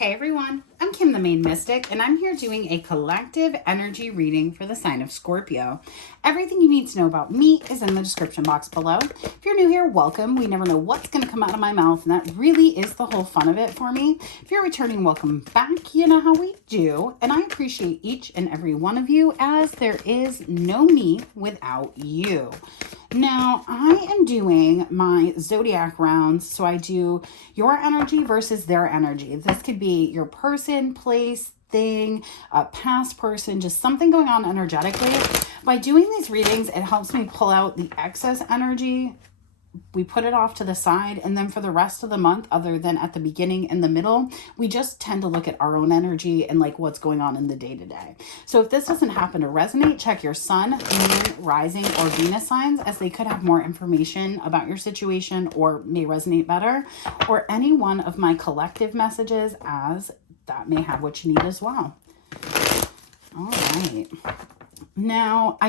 Hey everyone, I'm Kim the Maine Mystic, and I'm here doing a collective energy reading for the sign of Scorpio. Everything you need to know about me is in the description box below. If you're new here, welcome. We never know what's going to come out of my mouth, and that really is the whole fun of it for me. If you're returning, welcome back. You know how we do, and I appreciate each and every one of you, as there is no me without you. Now, I am doing my zodiac rounds, so I do your energy versus their energy. This could be your person, place, thing, a past person, just something going on energetically. By doing these readings, it helps me pull out the excess energy. We put it off to the side, and then for the rest of the month, other than at the beginning and the middle, we just tend to look at our own energy and like what's going on in the day-to-day. So if this doesn't happen to resonate, check your sun, moon, rising, or Venus signs, as they could have more information about your situation or may resonate better, or any one of my collective messages, as that may have what you need as well. All right. Now,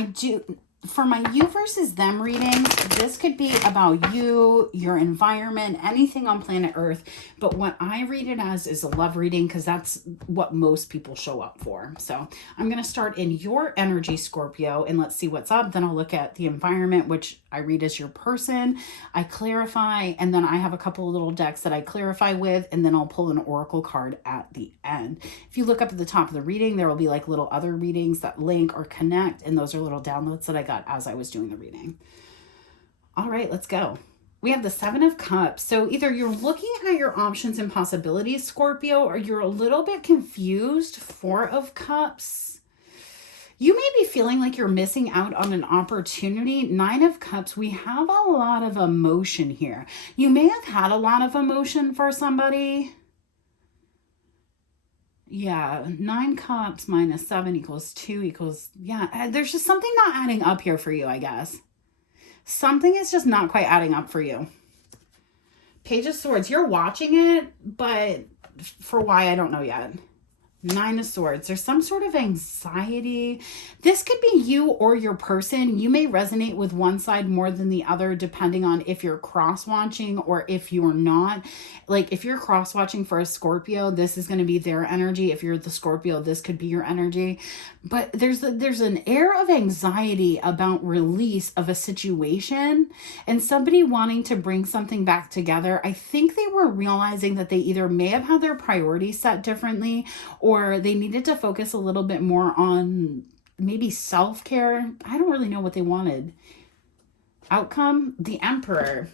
for my you versus them readings, this could be about you, your environment, anything on planet Earth. But what I read it as is a love reading, because that's what most people show up for. So I'm going to start in your energy, Scorpio, and let's see what's up. Then I'll look at the environment, which I read as your person. I clarify, and then I have a couple of little decks that I clarify with, and then I'll pull an oracle card at the end. If you look up at the top of the reading, there will be like little other readings that link or connect, and those are little downloads that I got as I was doing the reading. All right, let's go. We have the Seven of Cups. So either you're looking at your options and possibilities, Scorpio, or you're a little bit confused. Four of Cups. You may be feeling like you're missing out on an opportunity. Nine of Cups, we have a lot of emotion here. You may have had a lot of emotion for somebody. Yeah, 9 cups minus 7 equals 2 equals, yeah, there's just something not adding up here for you, I guess. Something is just not quite adding up for you. Page of Swords, you're watching it, but for why, I don't know yet. 9 of Swords, there's some sort of anxiety. This could be you or your person. You may resonate with one side more than the other, depending on if you're cross-watching or if you're not. Like if you're cross-watching for a Scorpio, this is going to be their energy. If you're the Scorpio, this could be your energy. But there's an air of anxiety about release of a situation and somebody wanting to bring something back together. I think they were realizing that they either may have had their priorities set differently, or they needed to focus a little bit more on maybe self-care. I don't really know what they wanted. Outcome, the Emperor.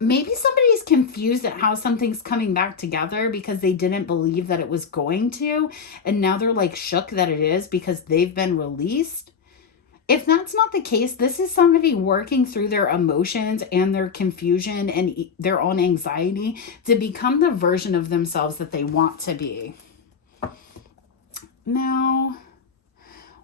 Maybe somebody's confused at how something's coming back together because they didn't believe that it was going to. And now they're like shook that it is because they've been released. If that's not the case, this is somebody working through their emotions and their confusion and their own anxiety to become the version of themselves that they want to be. Now,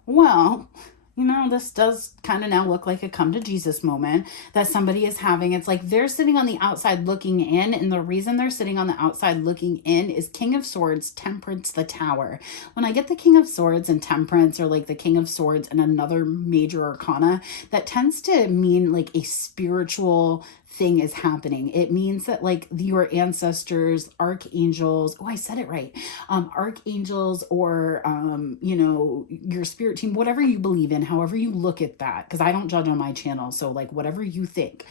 well, you know, this does kind of now look like a come to Jesus moment that somebody is having. It's like they're sitting on the outside looking in, and the reason they're sitting on the outside looking in is King of Swords, Temperance, the Tower. When I get the King of Swords and Temperance, or like the King of Swords and another major arcana, that tends to mean like a spiritual thing is happening. It means that like your ancestors, archangels, oh, I said it right, archangels, or you know, your spirit team, whatever you believe in, however you look at that, because I don't judge on my channel, so like whatever you think,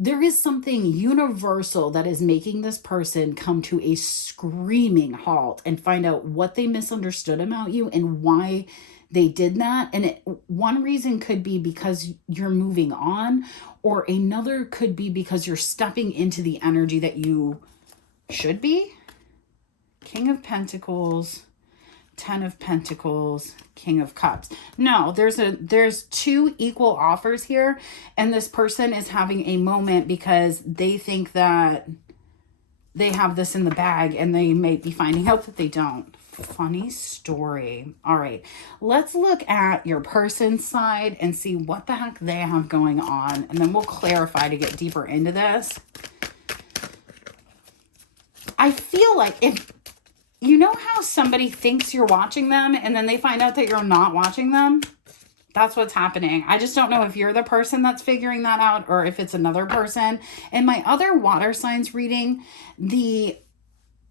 there is something universal that is making this person come to a screaming halt and find out what they misunderstood about you and why they did that. And one reason could be because you're moving on, or another could be because you're stepping into the energy that you should be. King of Pentacles, 10 of Pentacles, King of Cups. No, there's two equal offers here, and this person is having a moment because they think that they have this in the bag, and they may be finding out that they don't. Funny story. All right, let's look at your person's side and see what the heck they have going on, and then we'll clarify to get deeper into this. I feel like if you know how somebody thinks you're watching them and then they find out that you're not watching them, that's what's happening. I just don't know if you're the person that's figuring that out or if it's another person. In my other water signs reading, the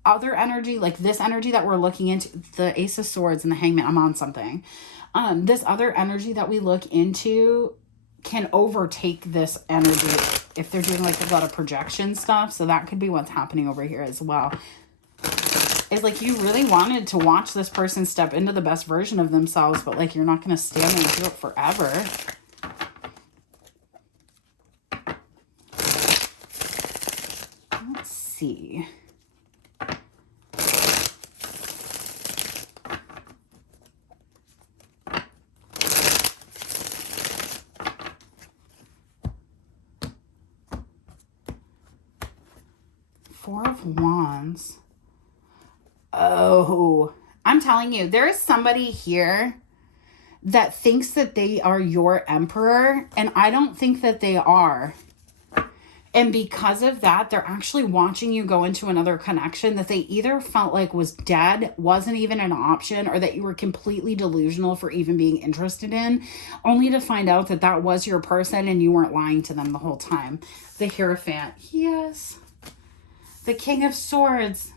other energy, like this energy that we're looking into, the Ace of Swords and the Hangman, I'm on something. This other energy that we look into can overtake this energy if they're doing like a lot of projection stuff. So that could be what's happening over here as well. It's like you really wanted to watch this person step into the best version of themselves, but like you're not going to stand there and do it forever. Let's see. Four of Wands. Oh, I'm telling you, there is somebody here that thinks that they are your emperor, and I don't think that they are. And because of that, they're actually watching you go into another connection that they either felt like was dead, wasn't even an option, or that you were completely delusional for even being interested in, only to find out that that was your person and you weren't lying to them the whole time. The Hierophant. Yes. The King of Swords.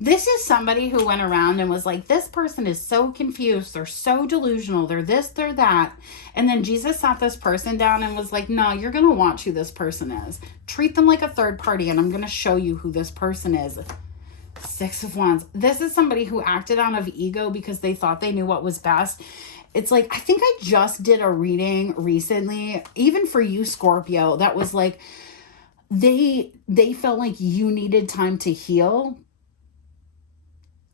This is somebody who went around and was like, this person is so confused. They're so delusional. They're this, they're that. And then Jesus sat this person down and was like, no, you're going to watch who this person is. Treat them like a third party, and I'm going to show you who this person is. Six of Wands. This is somebody who acted out of ego because they thought they knew what was best. It's like, I think I just did a reading recently, even for you, Scorpio, that was like, they felt like you needed time to heal.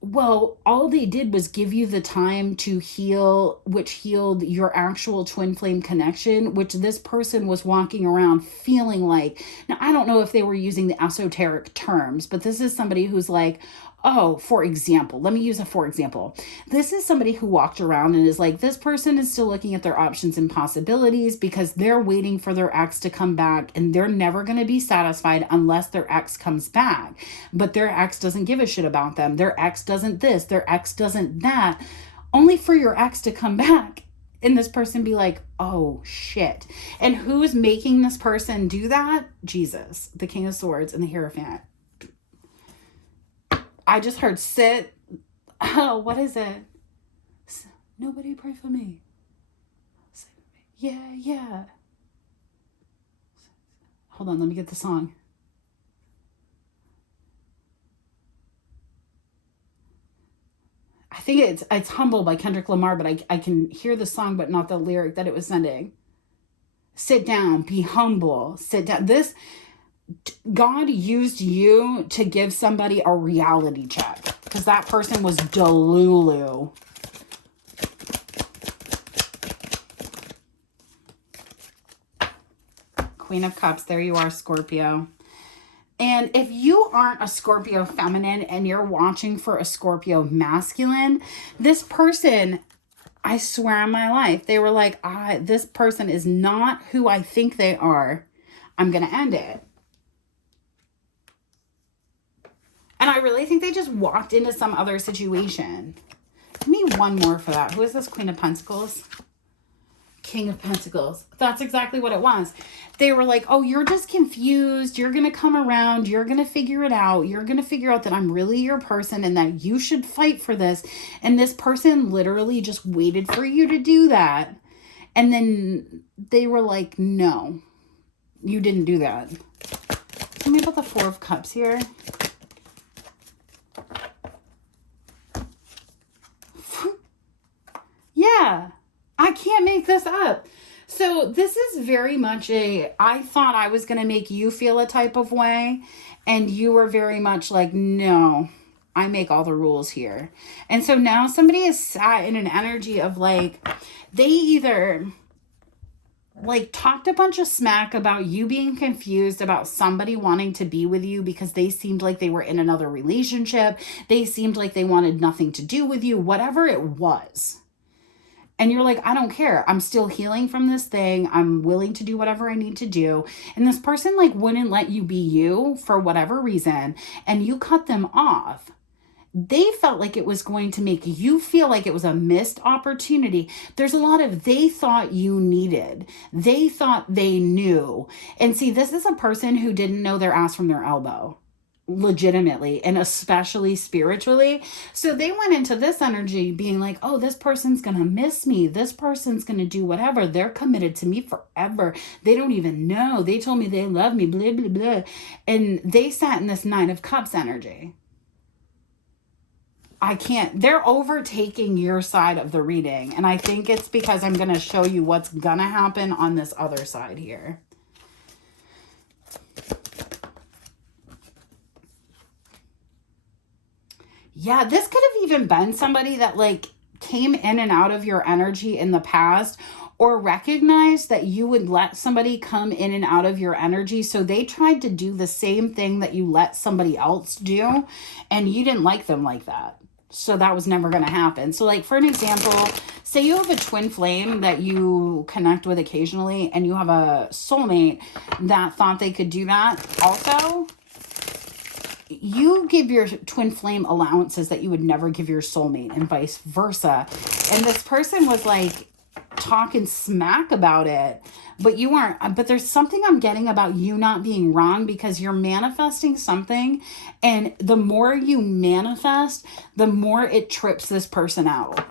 Well, all they did was give you the time to heal, which healed your actual twin flame connection, which this person was walking around feeling like. Now, I don't know if they were using the esoteric terms, but this is somebody who's like, oh, for example, let me use a for example. This is somebody who walked around and is like, this person is still looking at their options and possibilities because they're waiting for their ex to come back, and they're never going to be satisfied unless their ex comes back. But their ex doesn't give a shit about them. Their ex doesn't this, their ex doesn't that, only for your ex to come back. And this person be like, oh shit. And who's making this person do that? Jesus, the King of Swords and the Hierophant. I just heard sit. Oh, what is it? Nobody pray for me. Yeah, yeah. Hold on, let me get the song. I think it's Humble by Kendrick Lamar, but I can hear the song, but not the lyric that it was sending. Sit down, be humble, sit down. God used you to give somebody a reality check because that person was delulu. Queen of Cups, there you are, Scorpio. And if you aren't a Scorpio feminine and you're watching for a Scorpio masculine, this person, I swear on my life, they were like, this person is not who I think they are. I'm going to end it. And I really think they just walked into some other situation. Give me one more for that. Who is this Queen of Pentacles? King of Pentacles. That's exactly what it was. They were like, oh, you're just confused. You're going to come around. You're going to figure it out. You're going to figure out that I'm really your person and that you should fight for this. And this person literally just waited for you to do that. And then they were like, no, you didn't do that. Tell me about the Four of Cups here. Yeah, I can't make this up. So this is very much I thought I was going to make you feel a type of way, and you were very much like, no, I make all the rules here. And so now somebody is sat in an energy of like, they either like talked a bunch of smack about you being confused about somebody wanting to be with you because they seemed like they were in another relationship. They seemed like they wanted nothing to do with you, whatever it was. And you're like, I don't care. I'm still healing from this thing. I'm willing to do whatever I need to do. And this person like wouldn't let you be you for whatever reason. And you cut them off. They felt like it was going to make you feel like it was a missed opportunity. There's a lot of they thought you needed. They thought they knew. And see, this is a person who didn't know their ass from their elbow. legitimately and especially spiritually. So they went into this energy being like, oh, this person's gonna miss me, this person's gonna do whatever, they're committed to me forever, they don't even know, they told me they love me, blah blah blah. And they sat in this Nine of Cups energy. I can't, they're overtaking your side of the reading, and I think it's because I'm gonna show you what's gonna happen on this other side here. Yeah, this could have even been somebody that like came in and out of your energy in the past, or recognized that you would let somebody come in and out of your energy. So they tried to do the same thing that you let somebody else do, and you didn't like them like that. So that was never going to happen. So like, for an example, say you have a twin flame that you connect with occasionally, and you have a soulmate that thought they could do that also. You give your twin flame allowances that you would never give your soulmate, and vice versa. And this person was like talking smack about it, but you aren't. But there's something I'm getting about you not being wrong, because you're manifesting something, and the more you manifest, the more it trips this person out.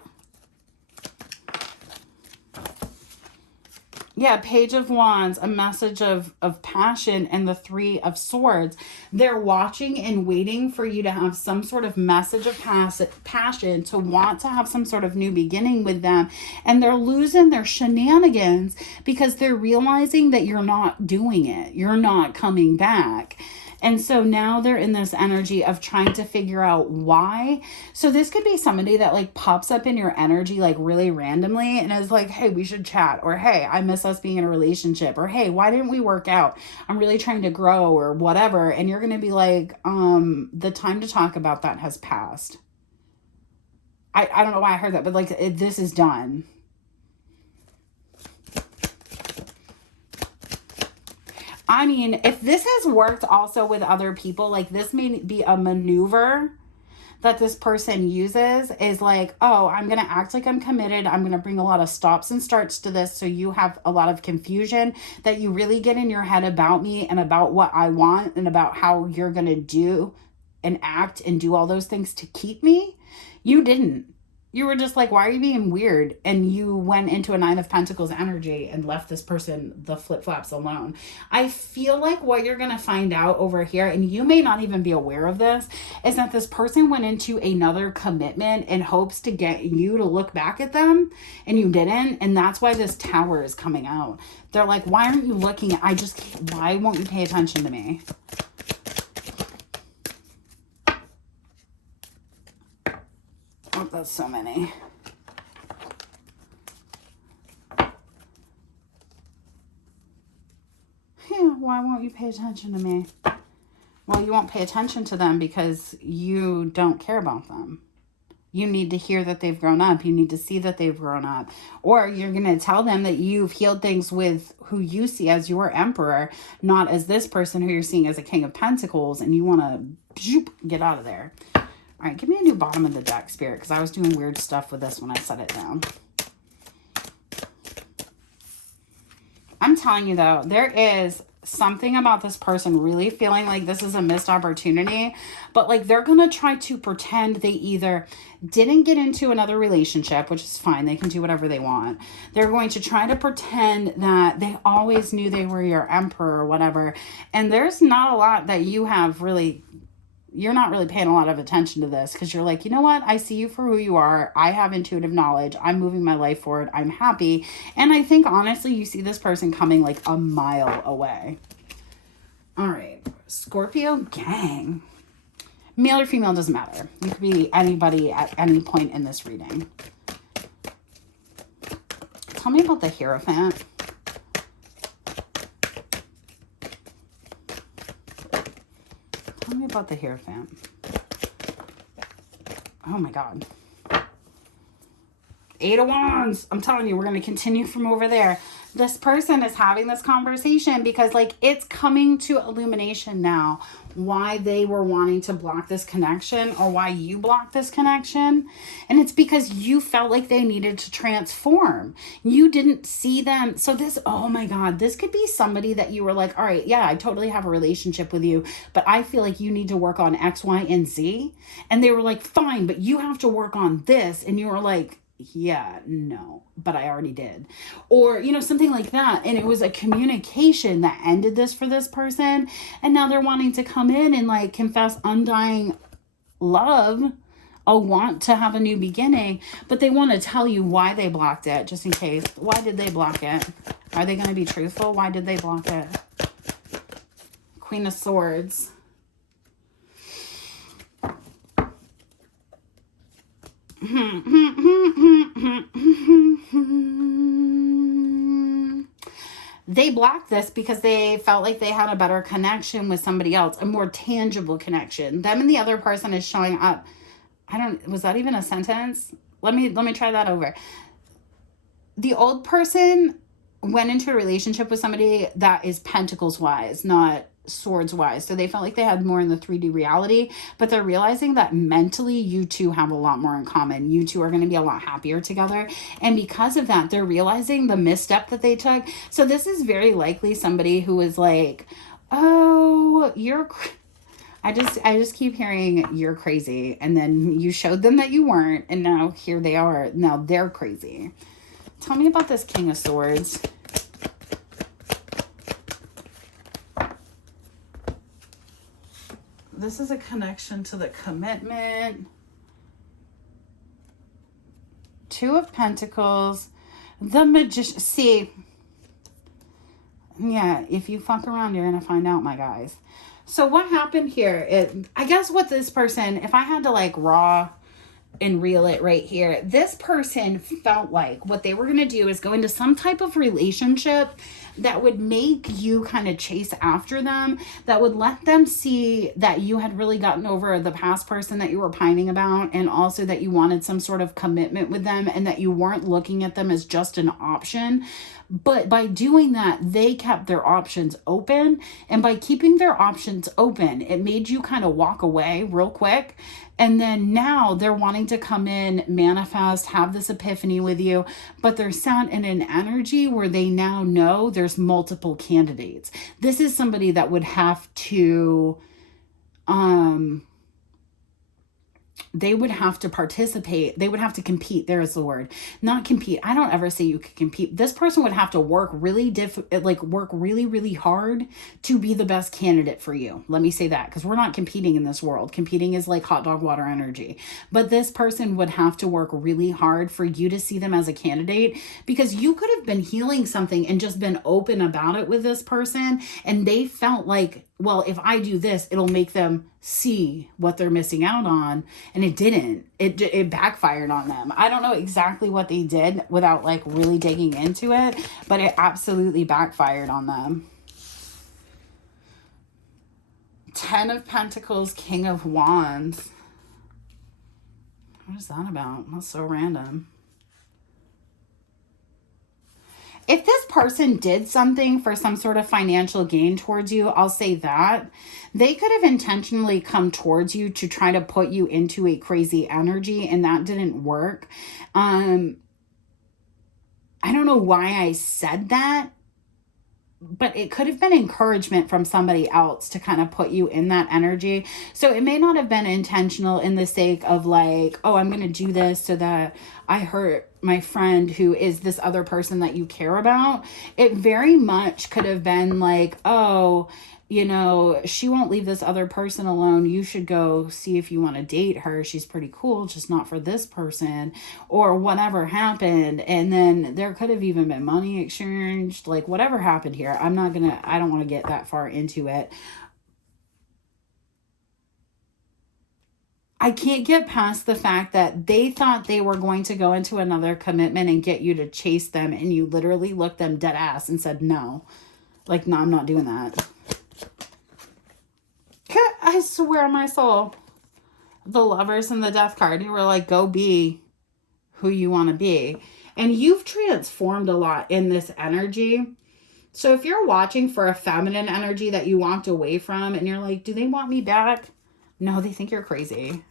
Yeah, Page of Wands, a message of passion, and the Three of Swords. They're watching and waiting for you to have some sort of message of passion, to want to have some sort of new beginning with them. And they're losing their shenanigans because they're realizing that you're not doing it. You're not coming back. And so now they're in this energy of trying to figure out why. So this could be somebody that like pops up in your energy like really randomly and is like, hey, we should chat. Or, hey, I miss us being in a relationship. Or, hey, why didn't we work out? I'm really trying to grow, or whatever. And you're going to be like, the time to talk about that has passed. I don't know why I heard that, but like this is done. I mean, if this has worked also with other people, like this may be a maneuver that this person uses, is like, oh, I'm going to act like I'm committed. I'm going to bring a lot of stops and starts to this, so you have a lot of confusion, that you really get in your head about me and about what I want and about how you're going to do and act and do all those things to keep me. You didn't. You were just like, why are you being weird? And you went into a Nine of Pentacles energy and left this person the flip-flops alone. I feel like what you're going to find out over here, and you may not even be aware of this, is that this person went into another commitment in hopes to get you to look back at them, and you didn't. And that's why this Tower is coming out. They're like, why aren't you looking at, why won't you pay attention to me? Oh, that's so many. Yeah, why won't you pay attention to me? Well, you won't pay attention to them because you don't care about them. You need to hear that they've grown up. You need to see that they've grown up. Or you're going to tell them that you've healed things with who you see as your emperor, not as this person who you're seeing as a King of Pentacles, and you want to get out of there. All right, give me a new bottom of the deck, Spirit, because I was doing weird stuff with this when I set it down. I'm telling you, though, there is something about this person really feeling like this is a missed opportunity, but like they're going to try to pretend they either didn't get into another relationship, which is fine. They can do whatever they want. They're going to try to pretend that they always knew they were your emperor or whatever. And there's not a lot that you have really... You're not really paying a lot of attention to this because you're like, you know what? I see you for who you are. I have intuitive knowledge. I'm moving my life forward. I'm happy. And I think, honestly, you see this person coming like a mile away. All right. Scorpio gang. Male or female doesn't matter. You could be anybody at any point in this reading. Tell me about the Hierophant. Tell me about the Hierophant. Oh my God. 8 of Wands. I'm telling you, we're going to continue from over there. This person is having this conversation because like it's coming to illumination now why they were wanting to block this connection or why you blocked this connection. And it's because you felt like they needed to transform. You didn't see them. So this, oh my God, this could be somebody that you were like, all right, yeah, I totally have a relationship with you, but I feel like you need to work on X, Y, and Z. And they were like, fine, but you have to work on this. And you were like, yeah, no, but I already did. Or, you know, something like that. And it was a communication that ended this for this person. And now they're wanting to come in and like confess undying love, a want to have a new beginning, but they want to tell you why they blocked it, just in case. Why did they block it? Are they going to be truthful? Why did they block it? Queen of Swords. They blocked this because they felt like they had a better connection with somebody else, a more tangible connection. Them and the other person is showing up. Was that even a sentence? Let me try that over. The old person went into a relationship with somebody that is pentacles wise, not swords wise. So they felt like they had more in the 3D reality, but they're realizing that mentally you two have a lot more in common. You two are going to be a lot happier together. And because of that, they're realizing the misstep that they took. So this is very likely somebody who is like, oh, I just keep hearing you're crazy. And then you showed them that you weren't. And now here they are. Now they're crazy. Tell me about this King of Swords. This is a connection to the commitment. Two of Pentacles. The Magician. See, yeah, if you fuck around, you're going to find out, my guys. So what happened here? I guess what this person, if I had to like raw and reel it right here, this person felt like what they were going to do is go into some type of relationship that would make you kind of chase after them, that would let them see that you had really gotten over the past person that you were pining about, and also that you wanted some sort of commitment with them and that you weren't looking at them as just an option. But by doing that, they kept their options open. And by keeping their options open, it made you kind of walk away real quick. And then now they're wanting to come in, manifest, have this epiphany with you, but they're sat in an energy where they now know there's multiple candidates. This is somebody that would have to, they would have to participate. They would have to compete. There's the word. Not compete. I don't ever say you could compete. This person would have to work really really hard to be the best candidate for you. Let me say that, because we're not competing in this world. Competing is like hot dog water energy. But this person would have to work really hard for you to see them as a candidate, because you could have been healing something and just been open about it with this person. And they felt like, well, if I do this, it'll make them see what they're missing out on. And it didn't. It backfired on them. I don't know exactly what they did without like really digging into it, but it absolutely backfired on them. 10 of Pentacles, King of Wands. What is that about? That's so random. If this person did something for some sort of financial gain towards you, I'll say that. They could have intentionally come towards you to try to put you into a crazy energy, and that didn't work. I don't know why I said that, but it could have been encouragement from somebody else to kind of put you in that energy. So it may not have been intentional in the sake of like, oh, I'm going to do this so that I hurt my friend who is this other person that you care about. It very much could have been like, oh, you know, she won't leave this other person alone. You should go see if you want to date her. She's pretty cool, just not for this person, or whatever happened. And then there could have even been money exchanged, like whatever happened here. I don't want to get that far into it. I can't get past the fact that they thought they were going to go into another commitment and get you to chase them. And you literally looked them dead ass and said, no, like, no, I'm not doing that. I swear on my soul, the Lovers and the Death card, you were like, go be who you want to be. And you've transformed a lot in this energy. So if you're watching for a feminine energy that you walked away from and you're like, do they want me back? No, they think you're crazy.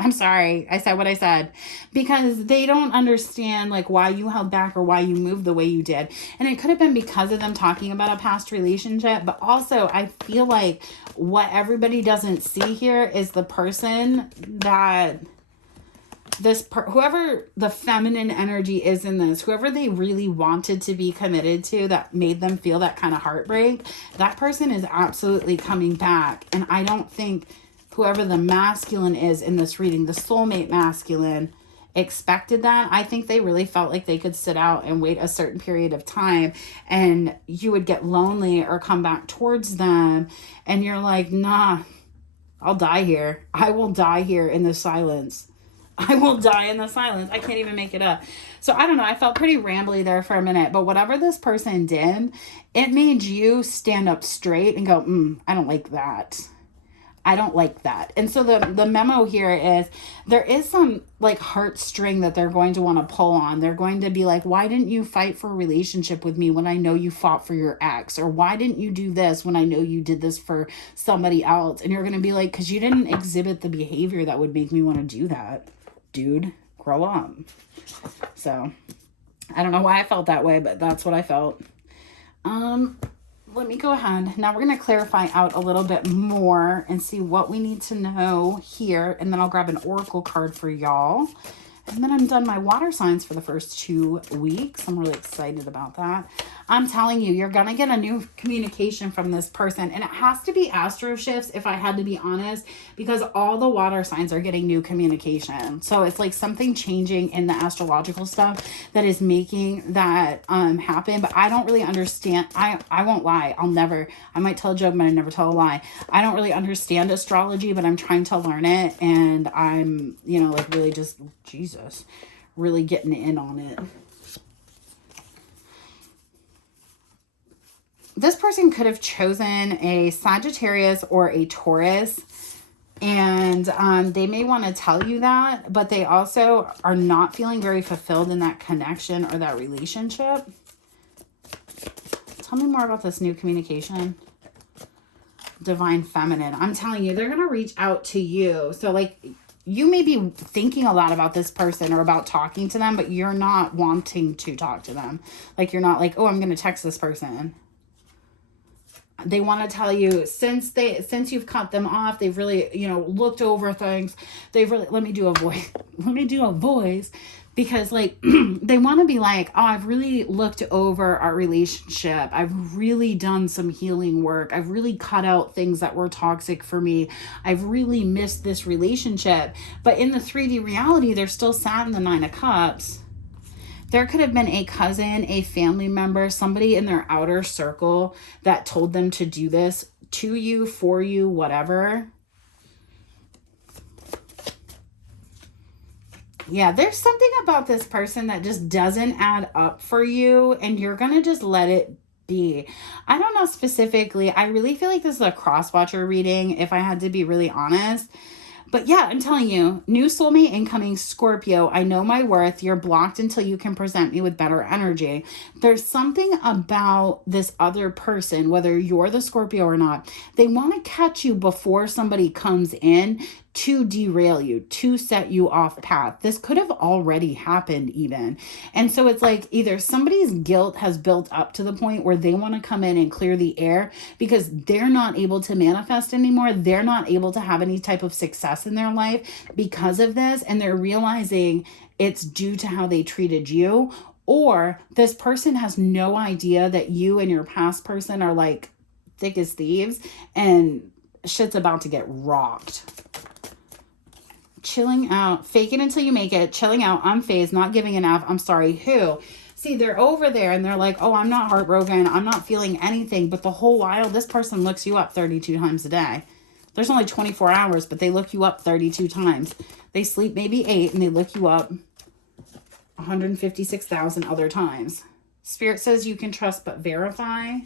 I'm sorry. I said what I said, because they don't understand like why you held back or why you moved the way you did. And it could have been because of them talking about a past relationship. But also I feel like what everybody doesn't see here is the person that whoever the feminine energy is in this, whoever they really wanted to be committed to, that made them feel that kind of heartbreak, that person is absolutely coming back. And I don't think whoever the masculine is in this reading, the soulmate masculine, expected that. I think they really felt like they could sit out and wait a certain period of time and you would get lonely or come back towards them. And you're like, nah, I'll die here. I will die here in the silence. I will die in the silence. I can't even make it up. So I don't know. I felt pretty rambly there for a minute. But whatever this person did, it made you stand up straight and go, I don't like that. I don't like that. And so the memo here is there is some like heartstring that they're going to want to pull on. They're going to be like, why didn't you fight for a relationship with me when I know you fought for your ex? Or why didn't you do this when I know you did this for somebody else? And you're going to be like, because you didn't exhibit the behavior that would make me want to do that. Dude, grow up. So I don't know why I felt that way, but that's what I felt. Let me go ahead. Now we're going to clarify out a little bit more and see what we need to know here. And then I'll grab an oracle card for y'all. And then I'm done my water signs for the first 2 weeks. I'm really excited about that. I'm telling you, you're going to get a new communication from this person. And it has to be astro shifts, if I had to be honest, because all the water signs are getting new communication. So it's like something changing in the astrological stuff that is making that happen. But I don't really understand. I won't lie. I might tell a joke, but I never tell a lie. I don't really understand astrology, but I'm trying to learn it. And I'm, like really just, Jesus, really getting in on it. This person could have chosen a Sagittarius or a Taurus, and they may want to tell you that, but they also are not feeling very fulfilled in that connection or that relationship. Tell me more about this new communication. Divine Feminine. I'm telling you, they're going to reach out to you. So like, you may be thinking a lot about this person or about talking to them, but you're not wanting to talk to them. Like, you're not like, oh, I'm going to text this person. They want to tell you, since you've cut them off, they've really, looked over things. They've really, let me do a voice, because like, they want to be like, oh, I've really looked over our relationship. I've really done some healing work. I've really cut out things that were toxic for me. I've really missed this relationship. But in the 3D reality, they're still sat in the 9 of Cups. There could have been a cousin, a family member, somebody in their outer circle that told them to do this to you, for you, whatever. Yeah, there's something about this person that just doesn't add up for you, and you're going to just let it be. I don't know specifically. I really feel like this is a cross-watcher reading, if I had to be really honest. But yeah, I'm telling you, new soulmate incoming, Scorpio. I know my worth. You're blocked until you can present me with better energy. There's something about this other person, whether you're the Scorpio or not, they want to catch you before somebody comes in to derail you, to set you off path. This could have already happened even. And so it's like either somebody's guilt has built up to the point where they want to come in and clear the air because they're not able to manifest anymore. They're not able to have any type of success in their life because of this. And they're realizing it's due to how they treated you. Or this person has no idea that you and your past person are like thick as thieves and shit's about to get rocked. Chilling out, fake it until you make it, chilling out, unfazed, not giving an F, I'm sorry, who? See, they're over there and they're like, oh, I'm not heartbroken, I'm not feeling anything, but the whole while, this person looks you up 32 times a day. There's only 24 hours, but they look you up 32 times. They sleep maybe 8 and they look you up 156,000 other times. Spirit says you can trust but verify.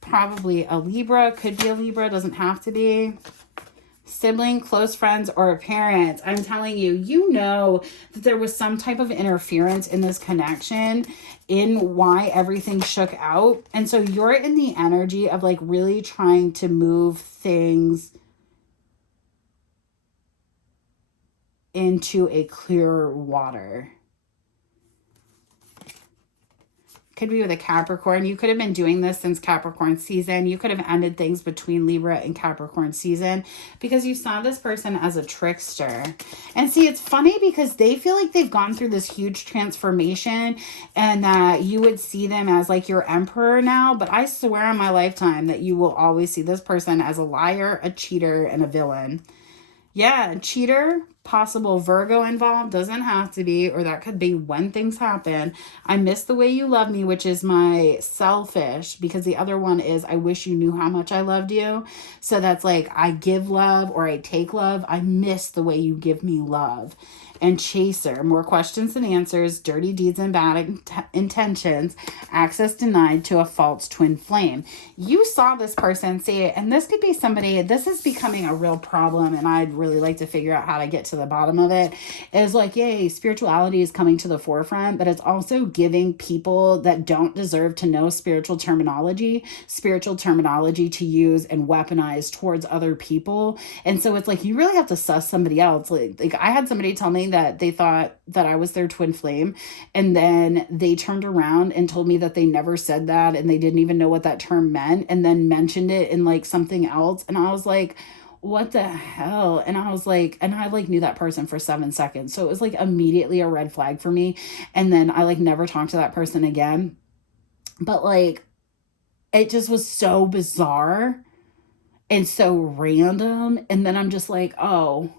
Probably a Libra, could be a Libra, doesn't have to be. Sibling, close friends, or parents. I'm telling you, you know that there was some type of interference in this connection in why everything shook out. And so you're in the energy of like really trying to move things into a clearer water. Could be with a Capricorn. You could have been doing this since Capricorn season. You could have ended things between Libra and Capricorn season because you saw this person as a trickster. And see, it's funny because they feel like they've gone through this huge transformation and that you would see them as like your emperor now. But I swear on my lifetime that you will always see this person as a liar, a cheater, and a villain. Yeah, cheater, possible Virgo involved, doesn't have to be, or that could be when things happen. I miss the way you love me, which is my selfish, because the other one is I wish you knew how much I loved you. So that's like I give love or I take love. I miss the way you give me love. And chaser, more questions than answers, dirty deeds and bad intentions, access denied to a false twin flame. You saw this person say it, and this could be somebody, this is becoming a real problem, and I'd really like to figure out how to get to the bottom of it. Is like, yay, spirituality is coming to the forefront, but it's also giving people that don't deserve to know spiritual terminology to use and weaponize towards other people. And so it's like, you really have to suss somebody else. Like I had somebody tell me that they thought that I was their twin flame, and then they turned around and told me that they never said that and they didn't even know what that term meant, and then mentioned it in like something else. And I was like, what the hell? And I was like, and I like knew that person for 7 seconds. So it was like immediately a red flag for me. And then I like never talked to that person again. But like, it just was so bizarre and so random. And then I'm just like, oh,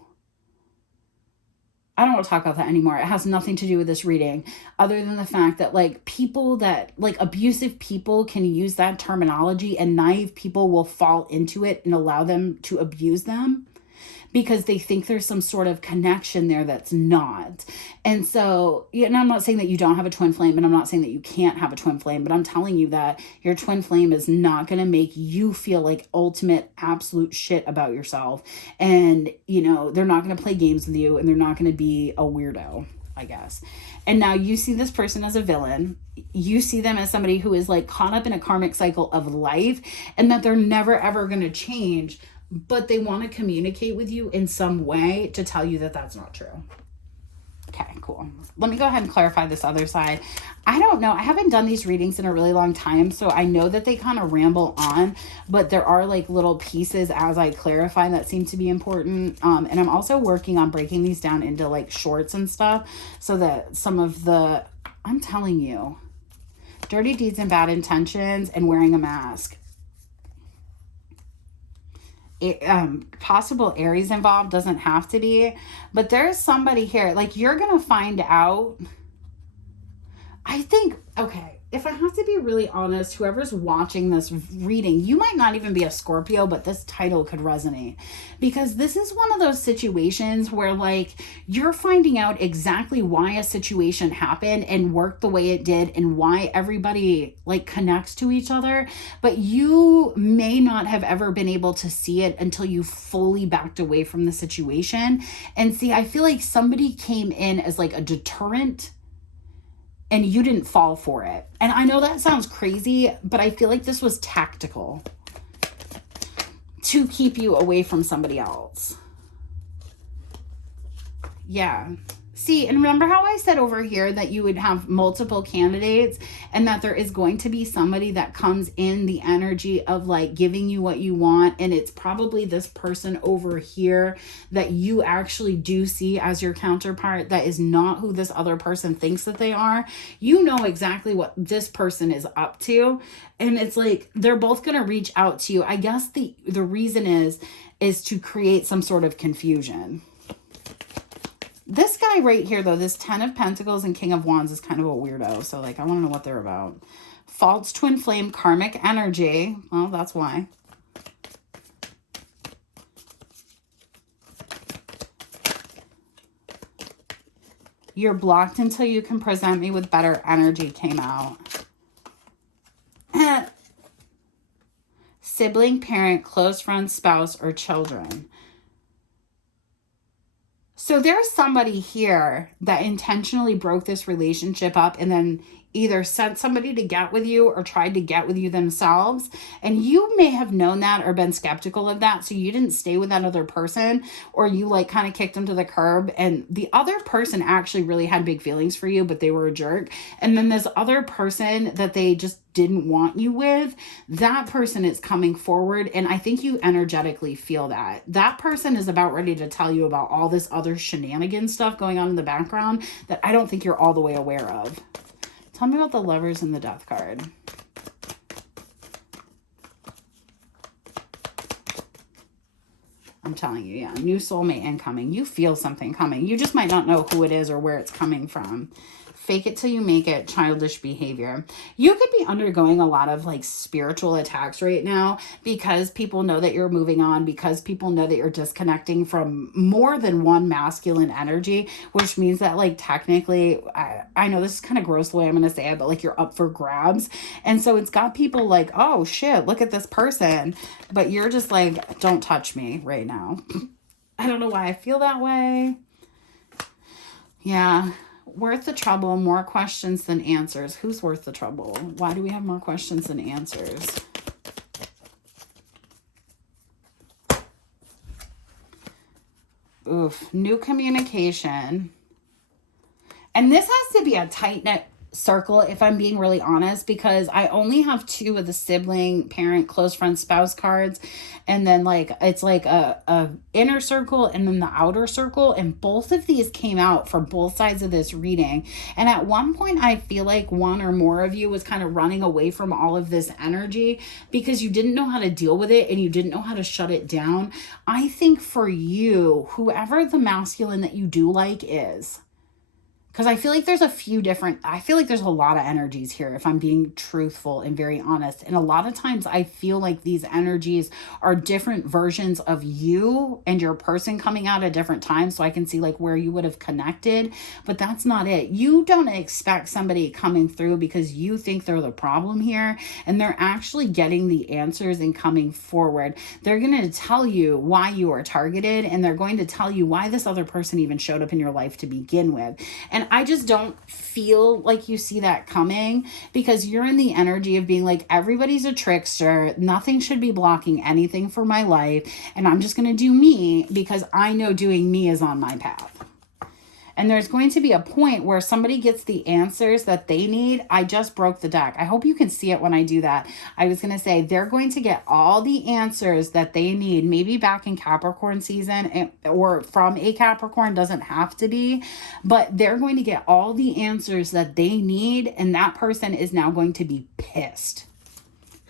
I don't want to talk about that anymore. It has nothing to do with this reading other than the fact that like people that like abusive people can use that terminology, and naive people will fall into it and allow them to abuse them because they think there's some sort of connection there that's not. And so, and I'm not saying that you don't have a twin flame, and I'm not saying that you can't have a twin flame, but I'm telling you that your twin flame is not going to make you feel like ultimate absolute shit about yourself. And, you know, they're not going to play games with you, and they're not going to be a weirdo, I guess. And now you see this person as a villain. You see them as somebody who is like caught up in a karmic cycle of life, and that they're never ever going to change, but they want to communicate with you in some way to tell you that that's not true. Okay, cool. Let me go ahead and clarify this other side. I don't know. I haven't done these readings in a really long time, so I know that they kind of ramble on, but there are like little pieces as I clarify that seem to be important. And I'm also working on breaking these down into like shorts and stuff so that some of the, I'm telling you, dirty deeds and bad intentions and wearing a mask. Possible Aries involved, doesn't have to be, but there's somebody here, like you're gonna find out. I think, okay, if I have to be really honest, whoever's watching this reading, you might not even be a Scorpio, but this title could resonate because this is one of those situations where like you're finding out exactly why a situation happened and worked the way it did and why everybody like connects to each other, but you may not have ever been able to see it until you fully backed away from the situation. And see, I feel like somebody came in as like a deterrent and you didn't fall for it. And I know that sounds crazy, but I feel like this was tactical to keep you away from somebody else. Yeah. See, and remember how I said over here that you would have multiple candidates and that there is going to be somebody that comes in the energy of like giving you what you want. And it's probably this person over here that you actually do see as your counterpart that is not who this other person thinks that they are. You know exactly what this person is up to. And it's like, they're both going to reach out to you. I guess the reason is to create some sort of confusion. This guy right here, though, this 10 of Pentacles and King of Wands is kind of a weirdo. So, like, I want to know what they're about. False twin flame, karmic energy. Well, that's why. You're blocked until you can present me with better energy came out. Sibling, parent, close friend, spouse, or children. So there's somebody here that intentionally broke this relationship up and then either sent somebody to get with you or tried to get with you themselves. And you may have known that or been skeptical of that. So you didn't stay with that other person, or you like kind of kicked them to the curb. And the other person actually really had big feelings for you, but they were a jerk. And then this other person that they just didn't want you with, that person is coming forward. And I think you energetically feel that. That person is about ready to tell you about all this other shenanigan stuff going on in the background that I don't think you're all the way aware of. Tell me about the Lovers and the Death card. I'm telling you, yeah, new soulmate incoming. You feel something coming. You just might not know who it is or where it's coming from. Fake it till you make it, childish behavior. You could be undergoing a lot of like spiritual attacks right now because people know that you're moving on, because people know that you're disconnecting from more than one masculine energy, which means that like technically, I know this is kind of gross the way I'm going to say it, but like you're up for grabs. And so it's got people like, oh shit, look at this person. But you're just like, don't touch me right now. I don't know why I feel that way. Yeah. Worth the trouble, more questions than answers. Who's worth the trouble? Why do we have more questions than answers? Oof, new communication. And this has to be a tight-knit circle, if I'm being really honest, because I only have 2 of the sibling, parent, close friend, spouse cards. And then like, it's like a inner circle and then the outer circle. And both of these came out for both sides of this reading. And at one point, I feel like one or more of you was kind of running away from all of this energy because you didn't know how to deal with it and you didn't know how to shut it down. I think for you, whoever the masculine that you do like is, because I feel like there's I feel like there's a lot of energies here, if I'm being truthful and very honest. And a lot of times I feel like these energies are different versions of you and your person coming out at different times. So I can see like where you would have connected, but that's not it. You don't expect somebody coming through because you think they're the problem here, and they're actually getting the answers and coming forward. They're going to tell you why you are targeted, and they're going to tell you why this other person even showed up in your life to begin with. And I just don't feel like you see that coming because you're in the energy of being like, everybody's a trickster. Nothing should be blocking anything for my life. And I'm just going to do me because I know doing me is on my path. And there's going to be a point where somebody gets the answers that they need. I just broke the deck. I hope you can see it when I do that. I was going to say they're going to get all the answers that they need, maybe back in Capricorn season or from a Capricorn, doesn't have to be, but they're going to get all the answers that they need. And that person is now going to be pissed,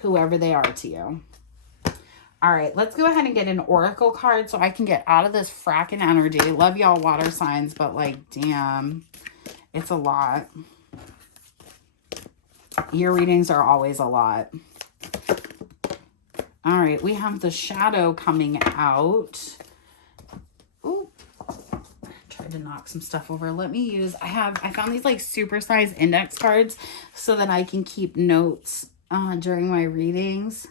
whoever they are to you. All right, let's go ahead and get an oracle card so I can get out of this fracking energy. Love y'all water signs, but like, damn, it's a lot. Your readings are always a lot. All right, we have the shadow coming out. Ooh, tried to knock some stuff over. Let me use, I found these like supersized index cards so that I can keep notes during my readings,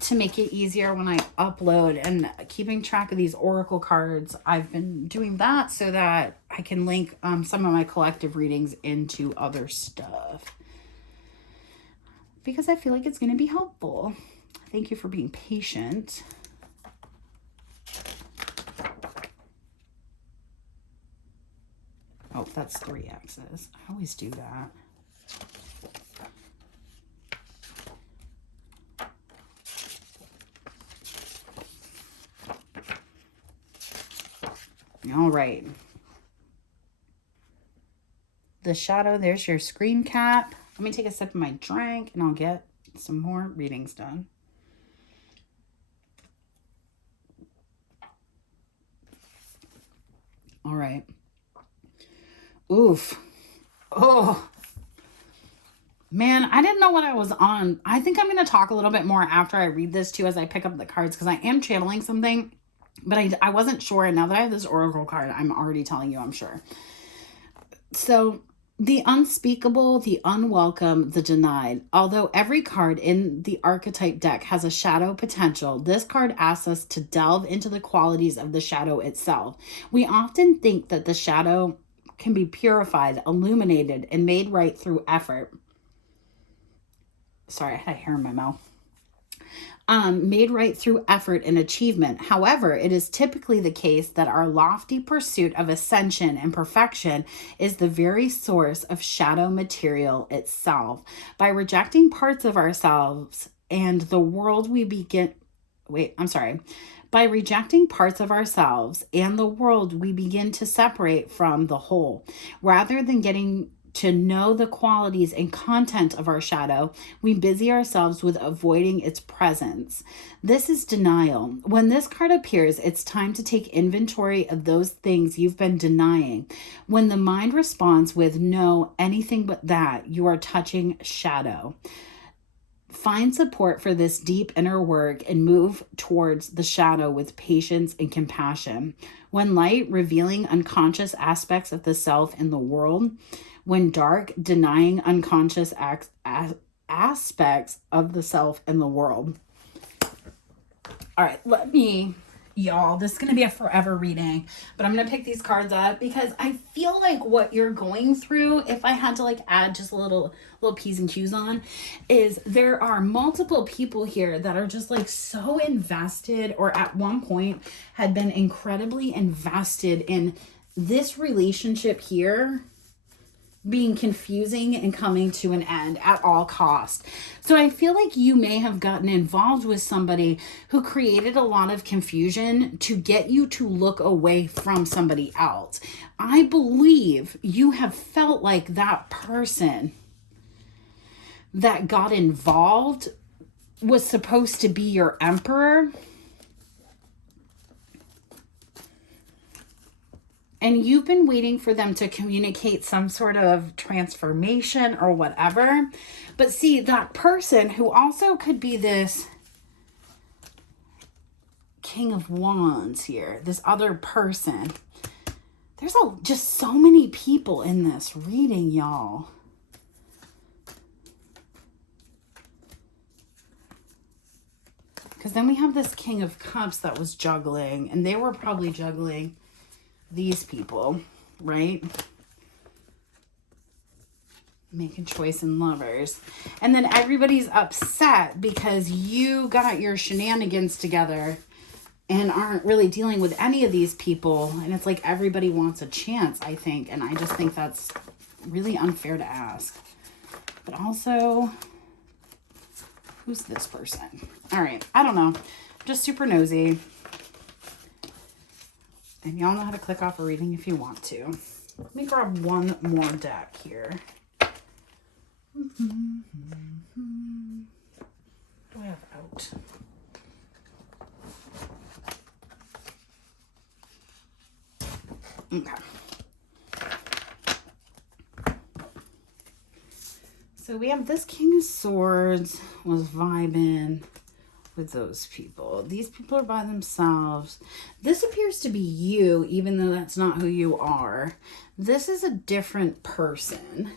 to make it easier when I upload. And keeping track of these oracle cards, I've been doing that so that I can link some of my collective readings into other stuff, because I feel like it's going to be helpful. Thank you for being patient. Oh, that's 3 X's. I always do that. All right. The shadow, there's your screen cap. Let me take a sip of my drink and I'll get some more readings done. All right. Oof. Oh, man, I didn't know what I was on. I think I'm going to talk a little bit more after I read this too, as I pick up the cards, because I am channeling something. But I wasn't sure. And now that I have this oracle card, I'm already telling you I'm sure. So The unspeakable, the unwelcome, the denied. Although every card in the archetype deck has a shadow potential, this card asks us to delve into the qualities of the shadow itself. We often think that the shadow can be purified, illuminated, and made right through effort. Sorry, I had a hair in my mouth. Made right through effort and achievement. However, it is typically the case that our lofty pursuit of ascension and perfection is the very source of shadow material itself. By rejecting parts of ourselves and the world, we begin... By rejecting parts of ourselves and the world, we begin to separate from the whole. Rather than getting to know the qualities and content of our shadow, we busy ourselves with avoiding its presence. This is denial. When this card appears, it's time to take inventory of those things you've been denying. When the mind responds with no, anything but that, you are touching shadow. Find support for this deep inner work and move towards the shadow with patience and compassion. When light, revealing unconscious aspects of the self and the world. When dark, denying unconscious aspects of the self and the world. All right, y'all, this is going to be a forever reading, but I'm going to pick these cards up because I feel like what you're going through, if I had to like add just a little P's and Q's on, is there are multiple people here that are just like so invested, or at one point had been incredibly invested in this relationship here being confusing and coming to an end at all costs. So I feel like you may have gotten involved with somebody who created a lot of confusion to get you to look away from somebody else. I believe you have felt like that person that got involved was supposed to be your emperor. And you've been waiting for them to communicate some sort of transformation or whatever. But see, that person who also could be this King of Wands here, this other person. There's just so many people in this reading, y'all. Because then we have this King of Cups that was juggling, and they were probably juggling these people, right? Making choice in lovers. And then everybody's upset because you got your shenanigans together and aren't really dealing with any of these people. And it's like everybody wants a chance, I think. And I just think that's really unfair to ask. But also, who's this person? All right, I don't know. I'm just super nosy. And y'all know how to click off a reading if you want to. Let me grab one more deck here. What do I have out? Okay. So we have this King of Swords was vibing with those people. These people are by themselves. This appears to be you, even though that's not who you are. This is a different person.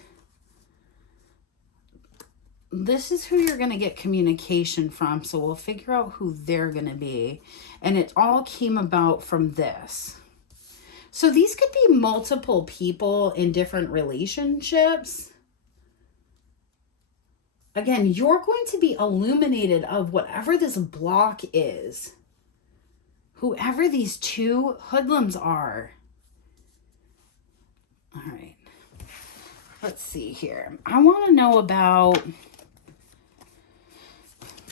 This is who you're going to get communication from, so we'll figure out who they're going to be. And it all came about from this. So these could be multiple people in different relationships. Again, you're going to be illuminated of whatever this block is. Whoever these two hoodlums are. All right. Let's see here. I want to know about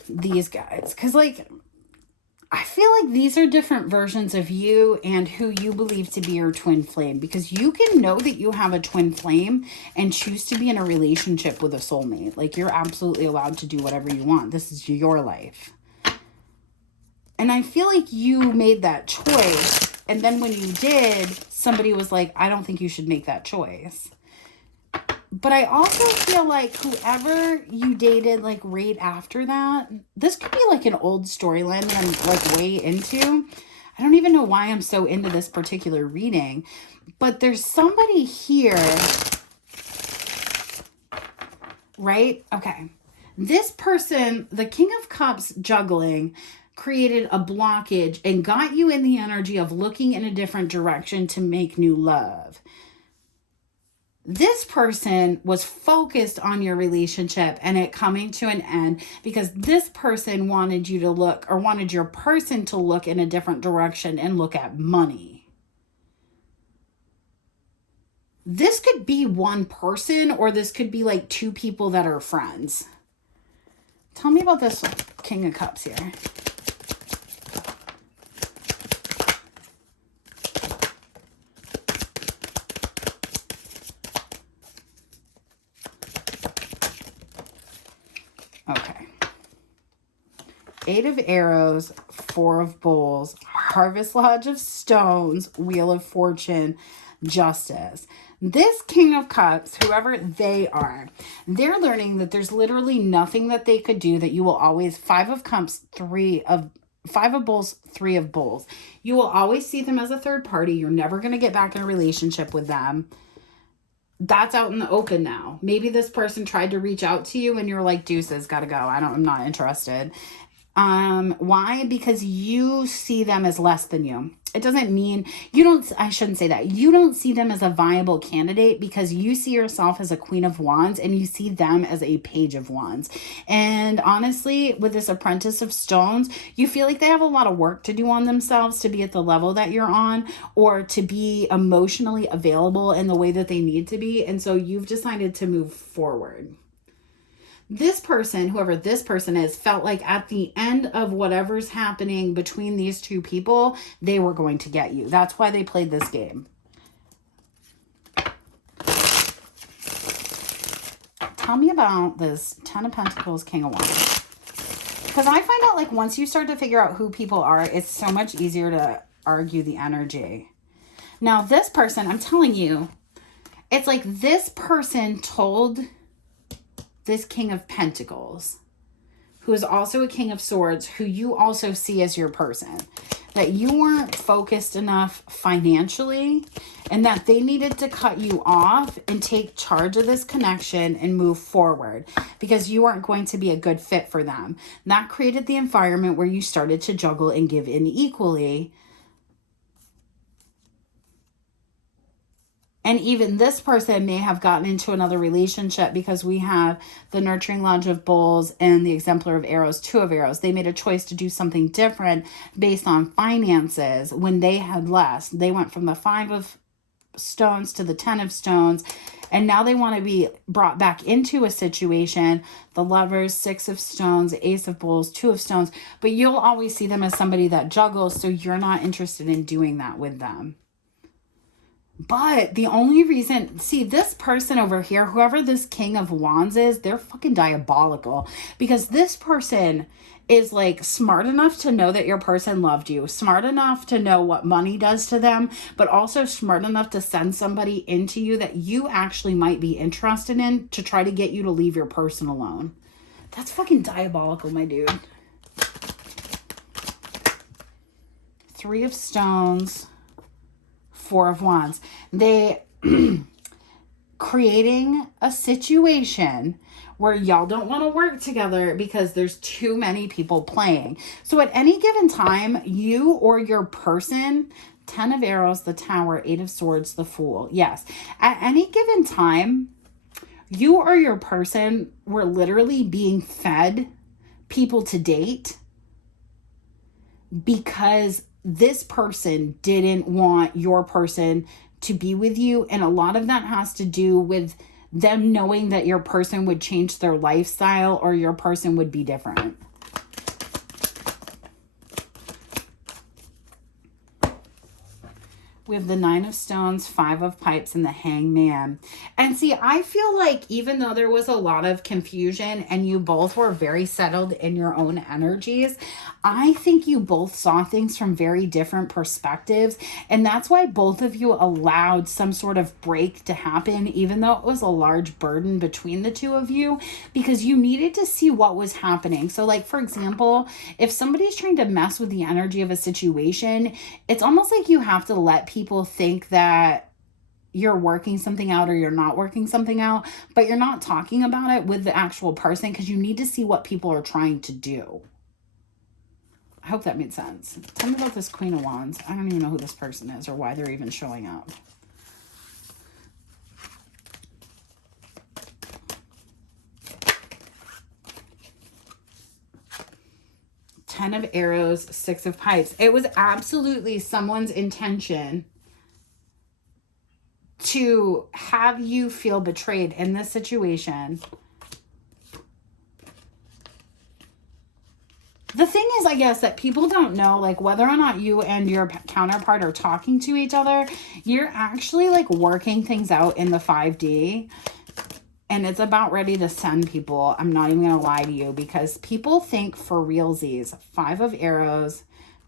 these guys. Because, like, I feel like these are different versions of you and who you believe to be your twin flame. Because you can know that you have a twin flame and choose to be in a relationship with a soulmate. Like, you're absolutely allowed to do whatever you want. This is your life. And I feel like you made that choice. And then when you did, somebody was like, I don't think you should make that choice. But I also feel like whoever you dated, like, right after that, this could be, like, an old storyline that I'm, like, way into. I don't even know why I'm so into this particular reading. But there's somebody here right? Okay. This person, the King of Cups juggling, created a blockage and got you in the energy of looking in a different direction to make new love. This person was focused on your relationship and it coming to an end because this person wanted you to look, or wanted your person to look in a different direction and look at money. This could be one person, or this could be like two people that are friends. Tell me about this King of Cups here. Okay. 8 of Arrows, 4 of Bowls, Harvest Lodge of Stones, Wheel of Fortune, Justice. This King of Cups, whoever they are, they're learning that there's literally nothing that they could do, that you will always, 5 of Cups, 5 of Bowls, 3 of Bowls. You will always see them as a third party. You're never going to get back in a relationship with them. That's out in the open now. Maybe this person tried to reach out to you and you're like, deuces, gotta go. I'm not interested. Why? Because you see them as less than you. It doesn't mean I shouldn't say that. You don't see them as a viable candidate because you see yourself as a Queen of Wands and you see them as a Page of Wands. And honestly, with this Apprentice of Stones, you feel like they have a lot of work to do on themselves to be at the level that you're on, or to be emotionally available in the way that they need to be. And so you've decided to move forward. This person, whoever this person is, felt like at the end of whatever's happening between these two people, they were going to get you. That's why they played this game. Tell me about this 10 of Pentacles, King of Wands. Because I find out, like, once you start to figure out who people are, it's so much easier to argue the energy. Now, this person, I'm telling you, it's like this person told this King of Pentacles, who is also a King of Swords, who you also see as your person, that you weren't focused enough financially and that they needed to cut you off and take charge of this connection and move forward because you weren't going to be a good fit for them. And that created the environment where you started to juggle and give in equally. And even this person may have gotten into another relationship because we have the Nurturing Lodge of Bowls and the Exemplar of Arrows, 2 of Arrows. They made a choice to do something different based on finances when they had less. They went from the 5 of Stones to the 10 of Stones. And now they want to be brought back into a situation. The Lovers, 6 of Stones, Ace of Bowls, 2 of Stones. But you'll always see them as somebody that juggles, so you're not interested in doing that with them. But the only reason, see, this person over here, whoever this King of Wands is, they're fucking diabolical. Because this person is like smart enough to know that your person loved you. Smart enough to know what money does to them. But also smart enough to send somebody into you that you actually might be interested in to try to get you to leave your person alone. That's fucking diabolical, my dude. 3 of Stones. 4 of Wands. They creating a situation where y'all don't want to work together because there's too many people playing. So at any given time, you or your person, 10 of Arrows, the Tower, 8 of Swords, the Fool. Yes. At any given time, you or your person were literally being fed people to date because this person didn't want your person to be with you. And a lot of that has to do with them knowing that your person would change their lifestyle or your person would be different. We have the 9 of Stones, 5 of Pipes, and the Hangman. And see, I feel like even though there was a lot of confusion and you both were very settled in your own energies, I think you both saw things from very different perspectives. And that's why both of you allowed some sort of break to happen, even though it was a large burden between the two of you, because you needed to see what was happening. So like, for example, if somebody's trying to mess with the energy of a situation, it's almost like you have to let people think that you're working something out or you're not working something out, but you're not talking about it with the actual person because you need to see what people are trying to do. I hope that made sense. Tell me about this Queen of Wands. I don't even know who this person is or why they're even showing up. Ten of Arrows, Six of Pipes. It was absolutely someone's intention to have you feel betrayed in this situation. The thing is, I guess, that people don't know, like, whether or not you and your counterpart are talking to each other, you're actually, like, working things out in the 5D. And it's about ready to send people. I'm not even going to lie to you, because people think for realsies. 5 of Arrows,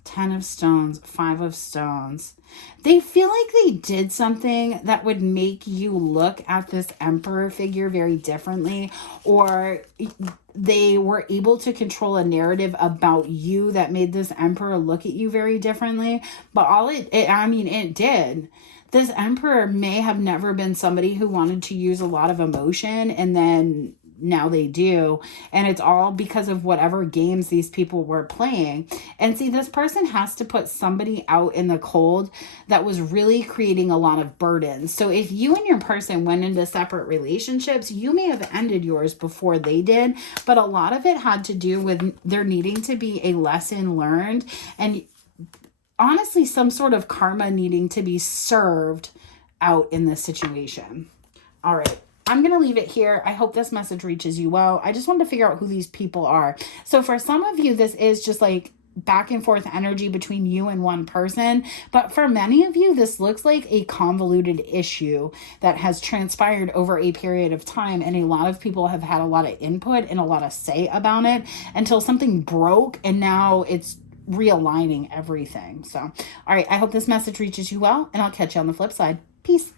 10 of Stones, 5 of Stones. They feel like they did something that would make you look at this Emperor figure very differently, or they were able to control a narrative about you that made this Emperor look at you very differently. But it did. This Emperor may have never been somebody who wanted to use a lot of emotion, and then now they do. And it's all because of whatever games these people were playing. And see, this person has to put somebody out in the cold that was really creating a lot of burdens. So if you and your person went into separate relationships, you may have ended yours before they did. But a lot of it had to do with there needing to be a lesson learned, and honestly, some sort of karma needing to be served out in this situation. All right. I'm going to leave it here. I hope this message reaches you well. I just wanted to figure out who these people are. So for some of you, this is just like back and forth energy between you and one person. But for many of you, this looks like a convoluted issue that has transpired over a period of time. And a lot of people have had a lot of input and a lot of say about it until something broke, and now it's realigning everything. So, all right. I hope this message reaches you well, and I'll catch you on the flip side. Peace.